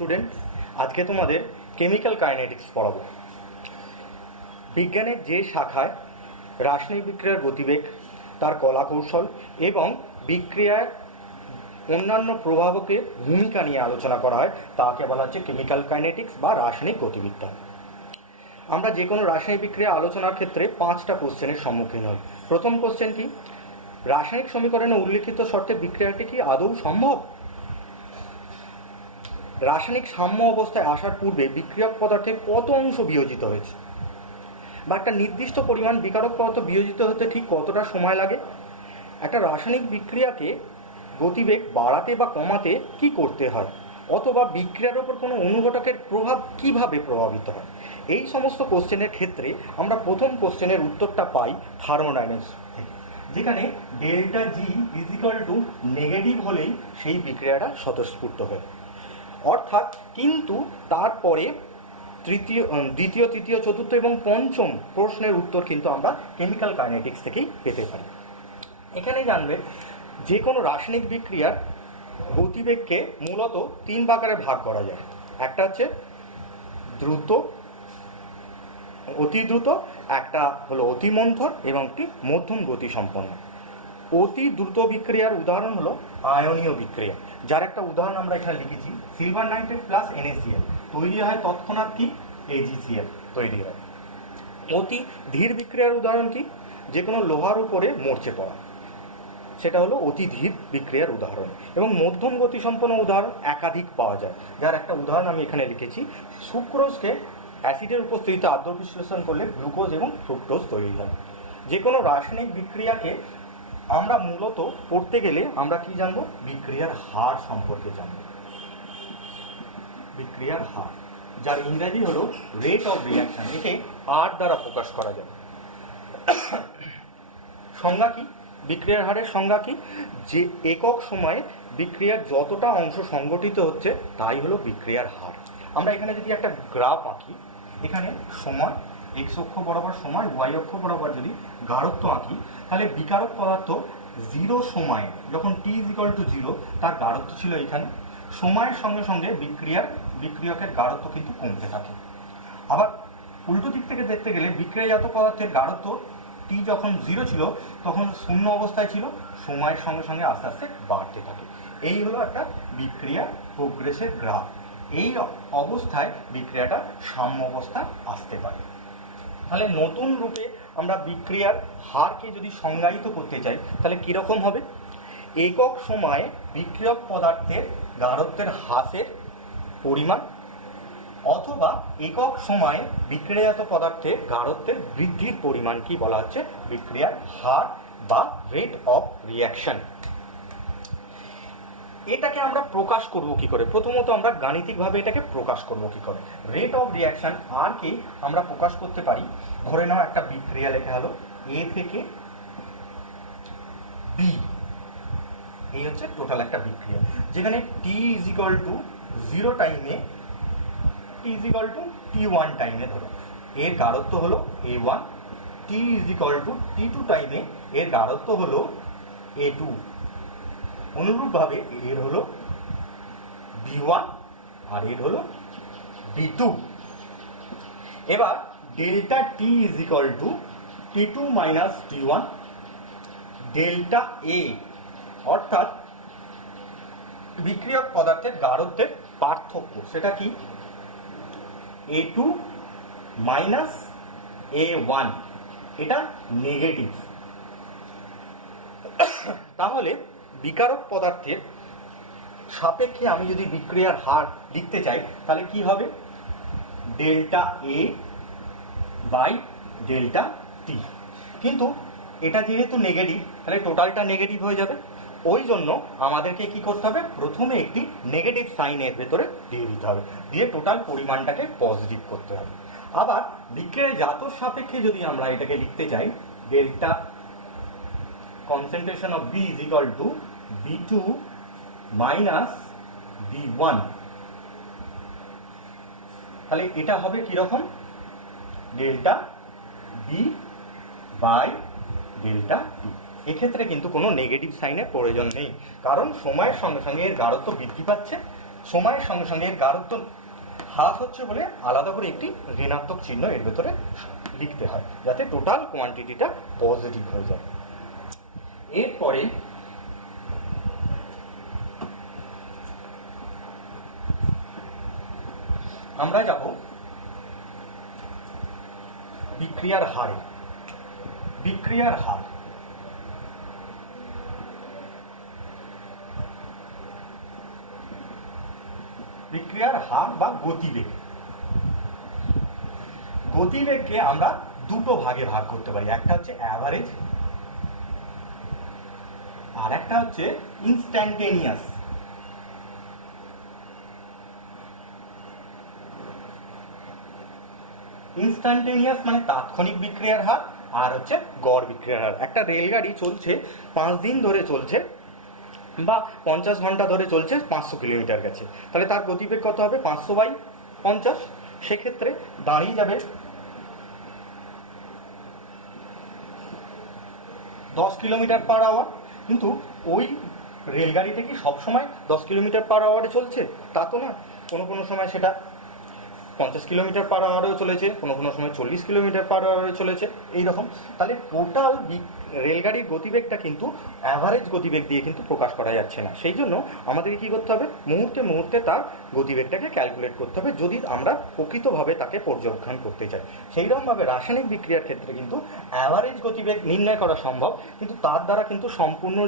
Student, আজকে তোমাদের chemical kinetics পড়াবো। বিজ্ঞানের যে শাখায় রাসায়নিক বিক্রিয়ার গতিবেগ, তার কলাকৌশল এবং বিক্রিয়ার অন্যান্য প্রভাবকের ভূমিকা নিয়ে আলোচনা করা হয় তাকে বলা হচ্ছে কেমিক্যাল কাইনেটিক্স বা রাসায়নিক গতিবিদ্যা। আমরা যে কোনো রাসায়নিক বিক্রিয়া আলোচনার ক্ষেত্রে 5টা কোশ্চেনের সম্মুখীন হই। প্রথম কোশ্চেন কি? রাসায়নিক সমীকরণে উল্লিখিত শর্তে বিক্রিয়াটি কি আদৌ সম্ভব? রাসায়নিক সাম্য অবস্থায় আসার পূর্বে বিক্রিয়ক পদার্থের কত অংশ বিয়োজিত হয়েছে, বা একটা নির্দিষ্ট পরিমাণ বিকারক পদার্থ বিয়োজিত হতে ঠিক কতটা সময় লাগে? একটা রাসায়নিক বিক্রিয়াকে গতিবেগ বাড়াতে বা কমাতে কি করতে হয়, অথবা বিক্রিয়ার ওপর কোনো অনুঘটকের প্রভাব কিভাবে প্রভাবিত হয়? এই সমস্ত কোশ্চেনের ক্ষেত্রে আমরা প্রথম কোশ্চেনের উত্তরটা পাই থার্মোডাইনামিক্স থেকে, যেখানে delta G equal to negative হলেই সেই বিক্রিয়াটা স্বতঃস্ফূর্ত হয়। অর্থাৎ কিন্তু তারপরে দ্বিতীয়, তৃতীয়, চতুর্থ এবং পঞ্চম প্রশ্নের উত্তর কিন্তু আমরা কেমিক্যাল কাইনেটিক্স থেকেই পেতে পারি। এখানে জানবে যে কোনো রাসায়নিক বিক্রিয়ার গতিবেগকে মূলত 3 প্রকারে ভাগ করা যায়। একটা হচ্ছে দ্রুত, অতি দ্রুত, একটা হলো অতি মন্থর এবং একটি মধ্যম গতি সম্পন্ন। অতি দ্রুত বিক্রিয়ার উদাহরণ হলো আয়নীয় বিক্রিয়া, যার একটা উদাহরণ আমরা এখানে লিখেছি, সিলভার নাইট্রেট প্লাস NaCl তৈরি হয় তৎক্ষণাৎ কি AgCl তৈরি হয়। অতি ধীর বিক্রিয়ার উদাহরণ কি? যে কোনো লোহার উপরে মরচে পড়া, সেটা হলো অতি ধীর বিক্রিয়ার উদাহরণ। এবং মধ্যম গতি সম্পন্ন উদাহরণ একাধিক পাওয়া যায়, যার একটা উদাহরণ আমি এখানে লিখেছি, সুক্রোজকে অ্যাসিডের উপস্থিতিতে আদ্র বিশ্লেষণ করলে গ্লুকোজ এবং ফ্রুক্টোজ তৈরি হয়। যে কোনো রাসায়নিক বিক্রিয়াকে আমরা মূলত পড়তে গেলে আমরা কি জানবো? বিক্রিয়ার হার সম্পর্কে জানবো। বিক্রিয়ার হার, যার ইংরেজি হলো রেট অফ রিয়াকশন, একে আর দ্বারা প্রকাশ করা যায়। সংজ্ঞা কি? বিক্রিয়ার হারের সংজ্ঞা কি? যে একক সময়ে বিক্রিয়ার যতটা অংশ সংগঠিত হচ্ছে তাই হলো বিক্রিয়ার হার। আমরা এখানে যদি একটা গ্রাফ আঁকি, এখানে সময় এক্স অক্ষ বরাবর সময়, ওয়াই অক্ষ বরাবর যদি গাঢ়ত্ব আঁকি, তাহলে বিকারক পদার্থ 0 সময়ে যখন t=0 তার গাঢ়ত্ব ছিল এখানে। সময়ের সঙ্গে সঙ্গে বিক্রিয়কের গাঢ়ত্ব কিন্তু কমতে থাকে। আবার উল্টো দিক থেকে দেখতে গেলে বিক্রিয়াজাত পদার্থের গাঢ়ত্ব t যখন 0 ছিল তখন শূন্য অবস্থায় ছিল, সময়ের সঙ্গে সঙ্গে আস্তে আস্তে বাড়তে থাকে। এই হলো একটা বিক্রিয়া প্রোগ্রেসের গ্রাফ। এই অবস্থায় বিক্রিয়াটা সাম্য অবস্থা আসতে পারে। তাহলে নতুন রূপে আমরা বিক্রিয়ার হারকে যদি সংজ্ঞায়িত করতে চাই তাহলে কীরকম হবে? একক সময়ে বিক্রিয়ক পদার্থের গাঢ়ত্বের হ্রাসের পরিমাণ, অথবা একক সময়ে বিক্রিয়াজাত পদার্থের গাঢ়ত্বের বৃদ্ধির পরিমাণ কি বলা হচ্ছে? বিক্রিয়ার হার বা রেট অফ রিয়াকশন। এটাকে আমরা প্রকাশ করব কি করে? প্রথমত আমরা গাণিতিকভাবে এটাকে প্রকাশ করব কি করে? রেট অফ রিয়াকশন আর কে আমরা প্রকাশ করতে পারি, ধরে নাও একটা বিক্রিয়া লেখা হলো এ থেকে বি, এই হচ্ছে টোটাল একটা বিক্রিয়া, যেখানে t=0 টাইমে, t=t1 টাইমে ধরো এর গাঢ়ত্ব হলো A1, t=t2 টাইমে এর গাঢ়ত্ব হলো A2। অনুরূপভাবে এর হলো B1 আর এর হলো B2। এবার delta t=t2 minus t1 delta A, অর্থাৎ বিক্রিয়ক পদার্থের গাঢ়ত্বের পার্থক্য, সেটা কি? A2 মাইনাস A1, এটা নেগেটিভ। তাহলে বিকারক পদার্থের সাপেক্ষে আমি যদি বিক্রিয়ার হার লিখতে চাই তাহলে কি হবে? Delta A by delta T। কিন্তু এটা যেহেতু নেগেটিভ, তাহলে টোটালটা নেগেটিভ হয়ে যাবে। ওই জন্য আমাদেরকে কি করতে হবে? প্রথমে একটি নেগেটিভ সাইন এর ভেতরে দিয়ে দিতে হবে, দিয়ে টোটাল পরিমাণটাকে পজিটিভ করতে হবে। আবার বিক্রিয়ার জাত সাপেক্ষে যদি আমরা এটাকে লিখতে চাই, delta concentration of B = B2 minus B1, তাহলে এটা হবে কিরকম? Delta B by delta T। এক্ষেত্রে কিন্তু কোনো নেগেটিভ সাইনের প্রয়োজন নেই, কারণ সময়ের সঙ্গে সঙ্গে এর গাঢ়ত্ব বৃদ্ধি পাচ্ছে, সময়ের সঙ্গে সঙ্গে এর গাঢ়ত্ব হ্রাস হচ্ছে বলে আলাদা করে একটি ঋণাত্মক চিহ্ন এর ভেতরে লিখতে হয়, যাতে টোটাল কোয়ান্টিটিটা পজিটিভ হয়ে যায়। এরপরে আমরা যাব বিক্রিয়ার হারে। বিক্রিয়ার হার বিক্রিয়ার হার বা গতিবেগ। গতিবেগকে আমরা দুটো ভাগে ভাগ করতে পারি, একটা হচ্ছে অ্যাভারেজ আর একটা হচ্ছে ইনস্ট্যান্টেনিয়াস। ইনস্ট্যান্টেনিয়াস মানে তাৎক্ষণিক বিক্রিয়ার হার, আর হচ্ছে গড় বিক্রিয়ার হার। একটা রেলগাড়ি চলছে 5 দিন ধরে চলছে বা 50 ঘন্টা ধরে চলছে, 500 কিলোমিটার গেছে, তাহলে তার গতিবেগ কত হবে? 500/50। সেক্ষেত্রে দাঁড়িয়ে যাবে 10 কিলোমিটার পার আওয়ার। কিন্তু ওই রেলগাড়িটা কি সবসময় 10 কিলোমিটার পার আওয়ারে চলছে? তা তো না, কোনো কোনো সময় সেটা 50 কিলোমিটার পার আওয়ারেও চলেছে, কোনো কোনো সময় 40 কিলোমিটার পার আওয়ারে চলেছে, এইরকম। তাহলে টোটাল রেলগাড়ির গতিবেগটা কিন্তু অ্যাভারেজ গতিবেগ দিয়ে কিন্তু প্রকাশ করা যাচ্ছে না। সেই জন্য আমাদেরকে কী করতে হবে? মুহূর্তে মুহূর্তে তার গতিবেগটাকে ক্যালকুলেট করতে হবে, যদি আমরা প্রকৃতভাবে তাকে পর্যবেক্ষণ করতে চাই। সেইরকমভাবে রাসায়নিক বিক্রিয়ার ক্ষেত্রে কিন্তু অ্যাভারেজ গতিবেগ নির্ণয় করা সম্ভব, কিন্তু তার দ্বারা কিন্তু সম্পূর্ণ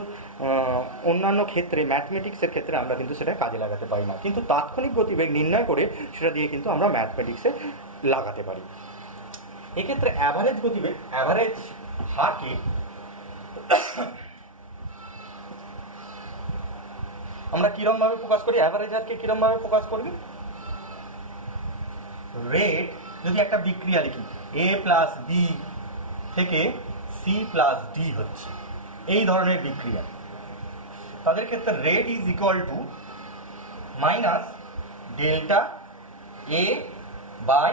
অন্যান্য ক্ষেত্রে, ম্যাথমেটিক্সের ক্ষেত্রে আমরা কিন্তু সেটা কাজে লাগাতে পারি না। কিন্তু তাৎক্ষণিক গতিবেগ নির্ণয় করে সেটা দিয়ে কিন্তু আমরা ম্যাথমেটিক্সে লাগাতে পারি। এক্ষেত্রে অ্যাভারেজ গতিবেগ, অ্যাভারেজ হারকে আমরা কিরমভাবে প্রকাশ করি? অ্যাভারেজ হারকে কিরমভাবে প্রকাশ করবি? রেট, যদি একটা বিক্রিয়া লিখি A প্লাস বি থেকে C প্লাস ডি হচ্ছে, এই ধরনের বিক্রিয়া, তাদের ক্ষেত্রে rate is equal to minus delta A by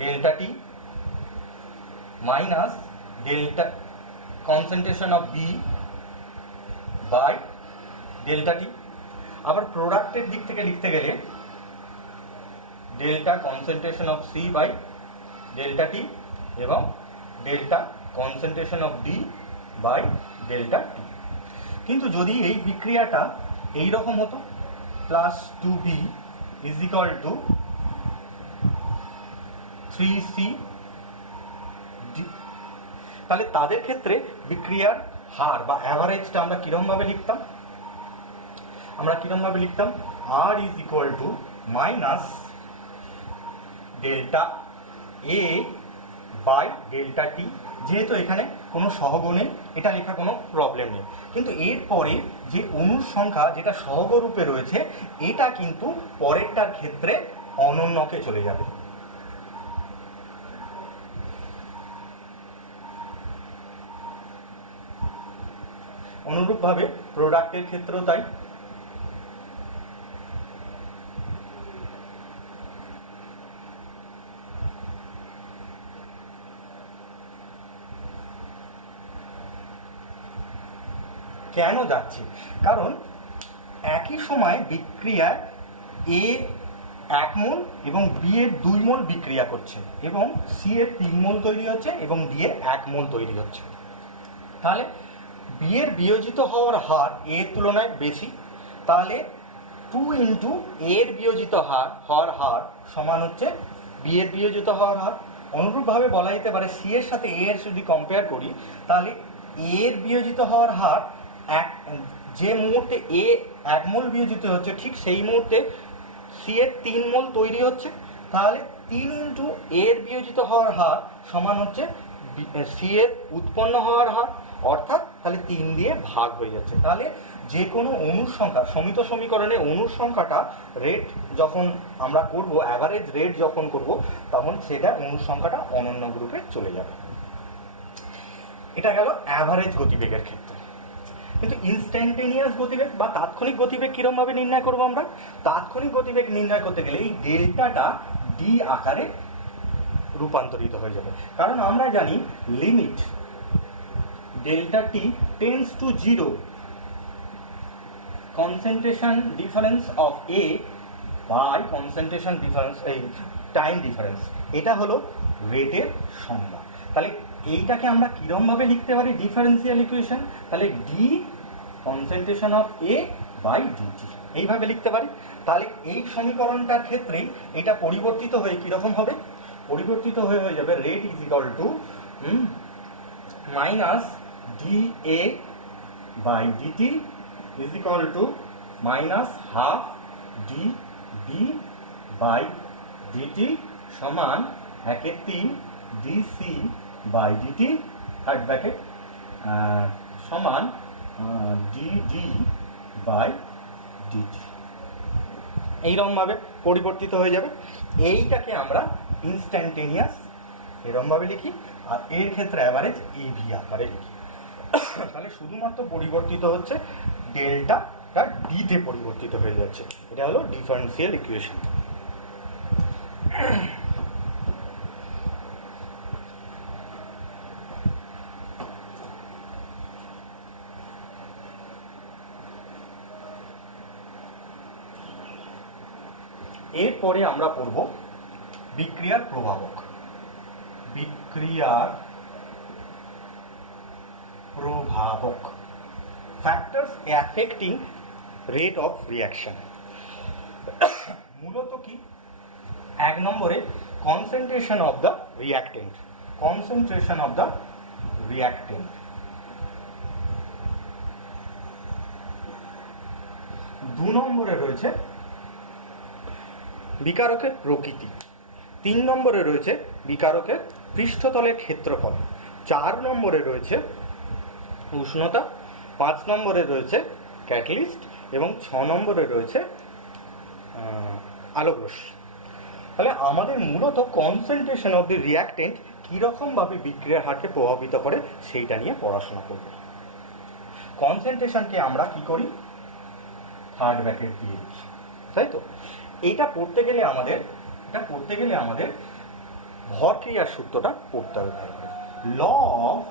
delta t minus delta concentration of B by delta t. আবার প্রোডাক্টের দিক থেকে লিখতে গেলে delta concentration of C by delta t এবং delta concentration of D by delta t. কিন্তু যদি এই বিক্রিয়াটা এই রকম হতো, plus 2b is equal two 3c, তাহলে তাদের ক্ষেত্রে বিক্রিয়ার হার বা অ্যাভারেজটা আমরা কিরমভাবে লিখতাম? R is equal to minus delta A by delta t. যেহেতু এখানে কোনো সহগ নেই, এটা লেখা কোনো প্রবলেম নেই, কিন্তু এরপরে যে অণুর সংখ্যা যেটা সহগ রূপে রয়েছে, এটা কিন্তু পরেরটার ক্ষেত্রে অনন্যকে চলে যাবে। অনুরূপভাবে প্রোডাক্টের ক্ষেত্রেও তাই। কেন যাচ্ছে? কারণ একই সময় বিক্রিয়ায় এ 1 মোল এবং বি এর 2 মোল বিক্রিয়া করছে, এবং সি এর 3 মোল তৈরি হচ্ছে এবং ডি এর 1 মোল তৈরি হচ্ছে। তাহলে বি এর বিয়োজিত হওয়ার হার এ এর তুলনায় বেশি, তাহলে 2 ইন্টু এ এর বিয়োজিত হওয়ার হার সমান হচ্ছে বি এর বিয়োজিত হওয়ার হার। অনুরূপভাবে বলা যেতে পারে সি এর সাথে এ এর যদি কম্পেয়ার করি, তাহলে এ এর বিয়োজিত হওয়ার হার যে মুহূর্তে এ 1 মোল বিয়োজিত হচ্ছে, ঠিক সেই মুহূর্তে সি এর 3 মোল তৈরি হচ্ছে। তাহলে 3 ইন্টু এর বিয়োজিত হওয়ার হার সমান হচ্ছে সি এর উৎপন্ন হওয়ার হার, অর্থাৎ তাহলে 3 দিয়ে ভাগ হয়ে যাচ্ছে। তাহলে যে কোনো অণুর সংখ্যা, সমিত সমীকরণে অণুর সংখ্যাটা রেট যখন আমরা করব, অ্যাভারেজ রেট যখন করব, তখন সেটা অণুর সংখ্যাটা অনন্য গ্রুপে চলে যাবে। এটা গেল অ্যাভারেজ গতিবেগের ক্ষেত্রে। কিন্তু ইনস্ট্যান্টেনিয়াস গতিবেগ বা তাৎক্ষণিক গতিবেগ কিরমভাবে নির্ণয় করবো আমরা? তাৎক্ষণিক গতিবেগ নির্ণয় করতে গেলে এই ডেল্টাটা ডি আকারে রূপান্তরিত হয়ে যাবে, কারণ আমরা জানি limit delta t tends to 0, concentration difference of A by concentration difference, এই টাইম ডিফারেন্স, এটা হলো রেটের সংজ্ঞা। তাহলে এইটাকে আমরা কীরকমভাবে লিখতে পারি ডিফারেন্সিয়াল ইকুয়েশন, তাহলে d concentration of A by d t এইভাবে লিখতে পারি। তাহলে এই সমীকরণটার ক্ষেত্রেই এটা পরিবর্তিত হয়ে কীরকম হবে, পরিবর্তিত হয়ে যাবে rate is equal to minus d A by d t is equal to minus half d B by d t সমান 1/3 d c by d t third bracket সমান ডিডি বাই ডিটি। এইরকমভাবে পরিবর্তিত হয়ে যাবে। এইটাকে আমরা ইনস্ট্যান্টেনিয়াস এরকমভাবে লিখি, আর এর ক্ষেত্রে অ্যাভারেজ ইভি আকারে লিখি। তাহলে শুধুমাত্র পরিবর্তিত হচ্ছে ডেল্টাটা ডিতে পরিবর্তিত হয়ে যাচ্ছে। এটা হলো ডিফারেন্সিয়াল ইকুয়েশন। এরপরে আমরা পড়ব বিক্রিয়ার প্রভাবক। বিক্রিয়ার প্রভাবক, factors affecting rate of reaction. মূলত কি, 1 নম্বরে concentration of the reactant, concentration of the reactant. 2 নম্বরে রয়েছে বিকারকের প্রকৃতি। 3 নম্বরে রয়েছে বিকারকের পৃষ্ঠতলের ক্ষেত্রফল। 4 নম্বরে রয়েছে উষ্ণতা। 5 নম্বরে রয়েছে ক্যাটালিস্ট এবং 6 নম্বরে রয়েছে আলোকরশ্মি। তাহলে আমাদের মূলত কনসেন্ট্রেশন অফ দি রিয়াক্টেন্ট কীরকমভাবে বিক্রিয়ার হারকে প্রভাবিত করে সেইটা নিয়ে পড়াশোনা করব। কনসেন্ট্রেশনকে আমরা কি করি, থার্ড ব্র্যাকেট দিয়ে দিই, তাই তো। এটা পড়তে গেলে আমাদের ভর ক্রিয়ার সূত্রটা পড়তে হবে। তারপরে law of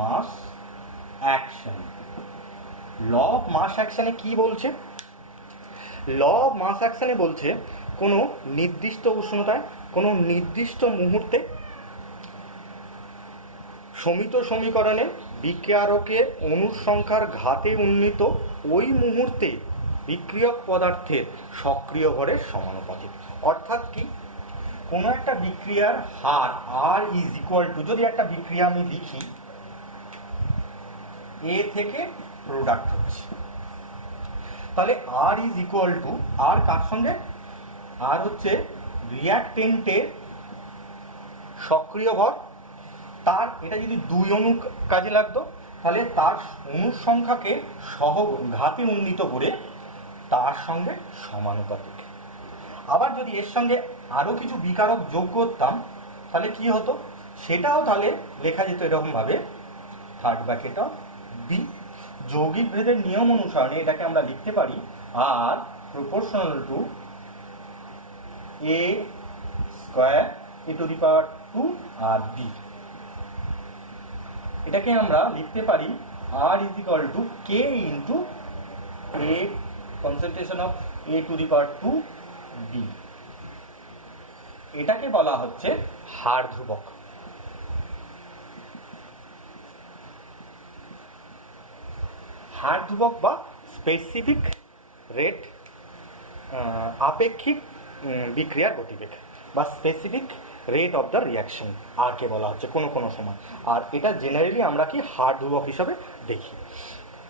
mass action. Law of mass অ্যাকশনে কি বলছে, ল অফ মাস অ্যাকশনে বলছে কোনো নির্দিষ্ট উষ্ণতায় কোনো নির্দিষ্ট মুহূর্তে সমিত সমীকরণে বিক্রিয়ারকের অণুর সংখ্যার ঘাতে উন্নীত ওই মুহূর্তে বিক্রিয়ক পদার্থের সক্রিয় ভরের সমানুপাতিক। অর্থাৎ কি, কোনো একটা বিক্রিয়ার হার আর ইজ ইকুয়াল টু, যদি একটা বিক্রিয়া আমি লিখি এ থেকে প্রোডাক্ট হচ্ছে, তাহলে আর ইজ ইকুয়াল টু, আর কার সঙ্গে, আর হচ্ছে রিয়াক্টেন্টের সক্রিয় ভর, তার এটা যদি 2 অণু কাজে লাগতো তাহলে তার অণুর সংখ্যাকে ঘাতে উন্নীত করে তার সঙ্গে সমানুপাতিক। আবার যদি এর সঙ্গে আরও কিছু বিকারক যোগ করতাম তাহলে কি হতো, সেটাও তাহলে লেখা যেত এরকমভাবে, থার্ড ব্র্যাকেট অফ বি। যৌগিক ভেদের নিয়ম অনুসারে এটাকে আমরা লিখতে পারি R proportional to A square A to the power 2 আর বি। এটাকে আমরা লিখতে পারি R is equal to K into A concentration of A to the power 2 B. এটাকে বলা হচ্ছে হার ধ্রুবক। হার ধ্রুবক বা স্পেসিফিক রেট, আপেক্ষিক বিক্রিয়ার গতিবেগ বা specific rate of the reaction আর কে বলা হচ্ছে কোনো কোনো সময়। আর এটা জেনারেলি আমরা কি হার ধ্রুবক হিসাবে দেখি।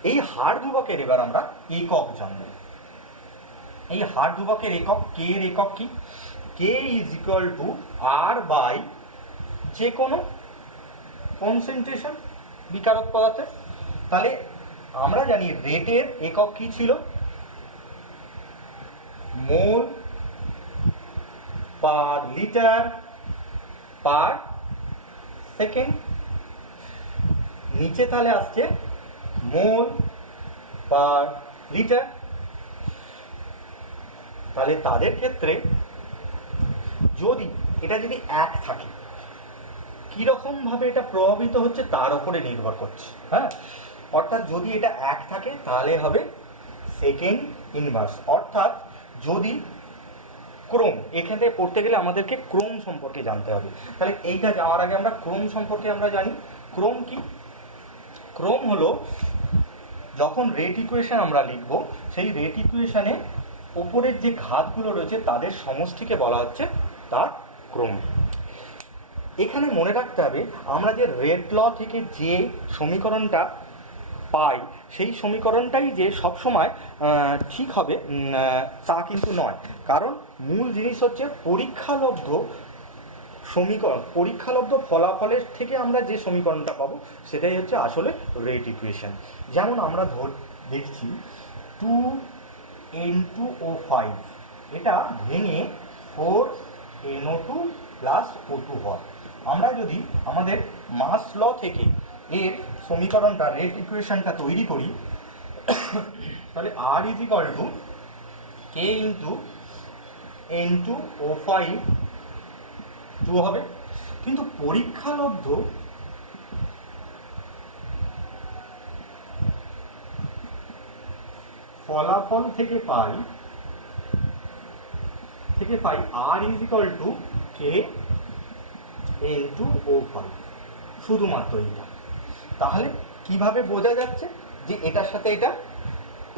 এই হার ধ্রুবকের এবার আমরা একক জানব। এই হার ধ্রুবকের একক, কে এর একক কি, K is equal to R by যে কোনো কনসেন্ট্রেশন বিকারক পদার্থের। তাহলে আমরা জানি রেটের একক কি ছিল, মোল পার লিটার পার সেকেন্ড। নিচে তাহলে আসছে মোল পার লিটার। তাহলে তাদের ক্ষেত্রে যদি এটা যদি 1 থাকে, কিরকম ভাবে এটা প্রভাবিত হচ্ছে তার উপরে নির্ভর করছে। হ্যাঁ, অর্থাৎ যদি এটা 1 থাকে তাহলে হবে সেকেন্ড ইনভার্স, অর্থাৎ যদি ক্রম, এখানে পড়তে গেলে আমাদেরকে ক্রম সম্পর্কে জানতে হবে। তাহলে এইটা যাওয়ার আগে আমরা ক্রম সম্পর্কে আমরা জানি। ক্রম কি? ক্রম হলো যখন রেট ইকুয়েশন আমরা লিখব, সেই রেট ইকুয়েশনে ওপরের যে ঘাতগুলো রয়েছে তাদের সমষ্টিকে বলা হচ্ছে তার ক্রম। এখানে মনে রাখতে হবে আমরা যে রেট ল থেকে যে সমীকরণটা পাই সেই সমীকরণটাই যে সবসময় ঠিক হবে তা কিন্তু নয়। কারণ মূল জিনিস হচ্ছে পরীক্ষালব্ধ সমীকরণ, পরীক্ষালব্ধ ফলাফলের থেকে আমরা যে সমীকরণটা পাবো সেটাই হচ্ছে আসলে রেট ইকুয়েশন। যেমন আমরা দেখছি 2N2O5 এটা ভেঙে 4NO2 প্লাস O2 হয়। আমরা যদি আমাদের মাস ল থেকে এর সমীকরণটা রেট ইকুয়েশনটা তৈরি করি তাহলে R = K × N2O5 2 হবে। কিন্তু পরীক্ষালব্ধ ফলাফল থেকে পাই R = K N2O5, শুধুমাত্র এটা। তাহলে কিভাবে বোঝা যাচ্ছে যে এটার সাথে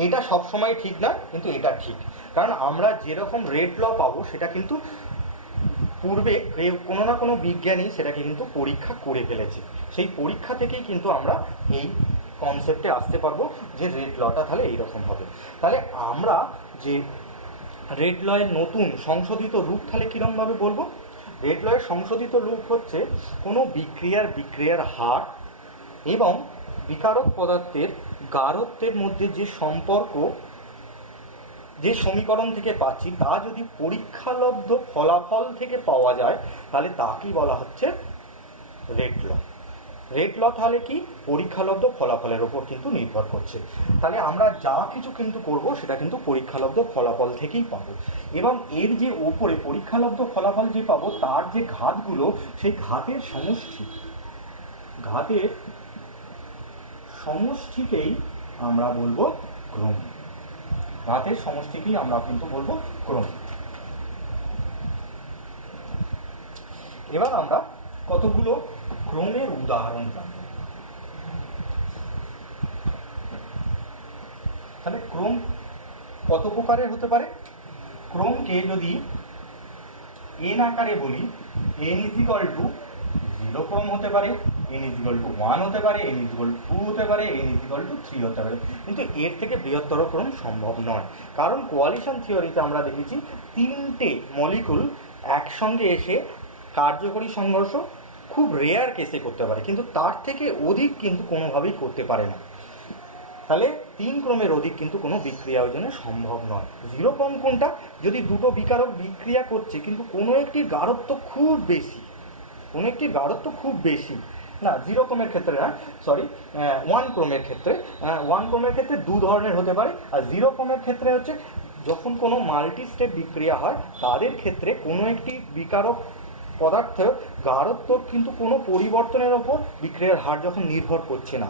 এটা সবসময় ঠিক না, কিন্তু এটা ঠিক। কারণ আমরা যেরকম রেট ল পাবো সেটা কিন্তু পূর্বে কোনো না কোনো বিজ্ঞানী সেটাকে কিন্তু পরীক্ষা করে ফেলেছে। সেই পরীক্ষা থেকেই কিন্তু আমরা এই কনসেপ্টে আসতে পারবো যে রেট লটা তাহলে এইরকম হবে। তাহলে আমরা যে রেট লয়ের নতুন সংশোধিত রূপ তাহলে কীরকমভাবে বলবো? রেট লয়ের সংশোধিত রূপ হচ্ছে কোনো বিক্রিয়ার হার এবং বিকারক পদার্থের গাঢ়ত্বের মধ্যে যে সম্পর্ক যে সমীকরণ থেকে পাচ্ছি তা যদি পরীক্ষালব্ধ ফলাফল থেকে পাওয়া যায় তাহলে তাকেই বলা হচ্ছে রেট ল। রেট ল তাহলে কি? পরীক্ষালব্ধ ফলাফলের ওপর কিন্তু নির্ভর করছে। তাহলে আমরা যা কিছু কিন্তু করব সেটা কিন্তু পরীক্ষালব্ধ ফলাফল থেকেই পাবো। এবং এর যে ওপরে পরীক্ষালব্ধ ফলাফল যে পাবো তার যে ঘাতগুলো, সেই ঘাতের সমষ্টিকেই আমরা বলবো ক্রম। ঘাতের সমষ্টিকেই আমরা কিন্তু বলবো ক্রম। এবার আমরা কতগুলো ক্রমের উদাহরণ জানব। তাহলে ক্রম কত প্রকারের হতে পারে? ক্রমকে যদি n আকারে বলি, n = 0 ক্রম হতে পারে, n = 1 হতে পারে, n = 2 হতে পারে, n = 3 হতে পারে। কিন্তু এর থেকে বৃহত্তর ক্রম সম্ভব নয়। কারণ কোয়ালিশন থিওরিতে আমরা দেখেছি 3টে মলিকুল একসঙ্গে এসে কার্যকরী সংঘর্ষ খুব রেয়ার কেসে করতে পারে, কিন্তু তার থেকে অধিক কিন্তু কোনোভাবেই করতে পারে না। তাহলে 3 ক্রমের অধিক কিন্তু কোনো বিক্রিয়া ওজনে সম্ভব নয়। 0 ক্রম কোনটা? যদি দুটো বিকারক বিক্রিয়া করছে কিন্তু কোনো একটির গাঢ়ত্ব খুব বেশি, না 0 ক্রমের ক্ষেত্রে না, 1 ক্রমের ক্ষেত্রে 1 ক্রমের ক্ষেত্রে 2 ধরনের হতে পারে। আর 0 ক্রমের ক্ষেত্রে হচ্ছে যখন কোনো মাল্টি স্টেপ বিক্রিয়া হয় তাদের ক্ষেত্রে কোনো একটি বিকারক পদার্থের গাঢ়ত্ব কিন্তু কোনো পরিবর্তনের ওপর বিক্রিয়ার হার যখন নির্ভর করছে না,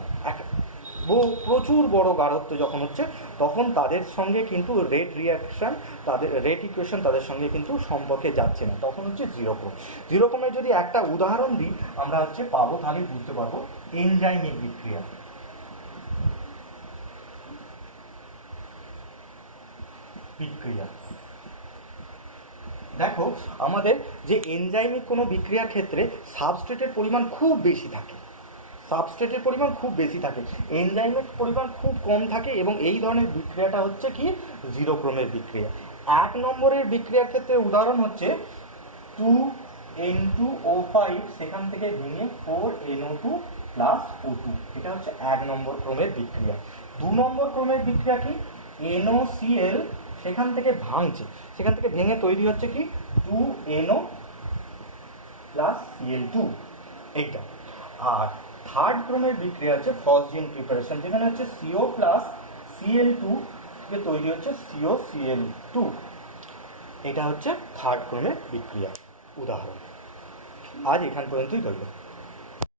প্রচুর বড় গাঢ়ত্ব যখন হচ্ছে তখন তাদের সঙ্গে কিন্তু রেট ইকুয়েশন তাদের সঙ্গে কিন্তু সম্পর্কে যাচ্ছে না, তখন হচ্ছে 0 ক্রম। 0 ক্রমের যদি একটা উদাহরণ দিই আমরা পাবো, তাহলে বুঝতে পারবো এনজাইমিক বিক্রিয়া। দেখো আমাদের যে এনজাইমিক কোনো বিক্রিয়ার ক্ষেত্রে সাবস্ট্রেটের পরিমাণ খুব বেশি থাকে, এনজাইমের পরিমাণ খুব কম থাকে, এবং এই ধরনের বিক্রিয়াটা হচ্ছে কি 0 ক্রমের বিক্রিয়া। 1 নম্বরের বিক্রিয়ার ক্ষেত্রে উদাহরণ হচ্ছে 2N2O5 সেখান থেকে ভেঙে 4NO2 প্লাস O2, এটা হচ্ছে 1 নম্বর ক্রমের বিক্রিয়া। 2 নম্বর ক্রমের বিক্রিয়া কি? NOCl সেখান থেকে ভেঙে তৈরি হচ্ছে কি 2NO প্লাস Cl2, এইটা। আর 3rd ক্রমের বিক্রিয়া হচ্ছে ফসজিন প্রিপারেশন, যেখানে হচ্ছে CO প্লাস Cl2 থেকে তৈরি হচ্ছে COCl2, এটা হচ্ছে 3rd ক্রমের বিক্রিয়া উদাহরণ। আজ এখান পর্যন্তই রইল।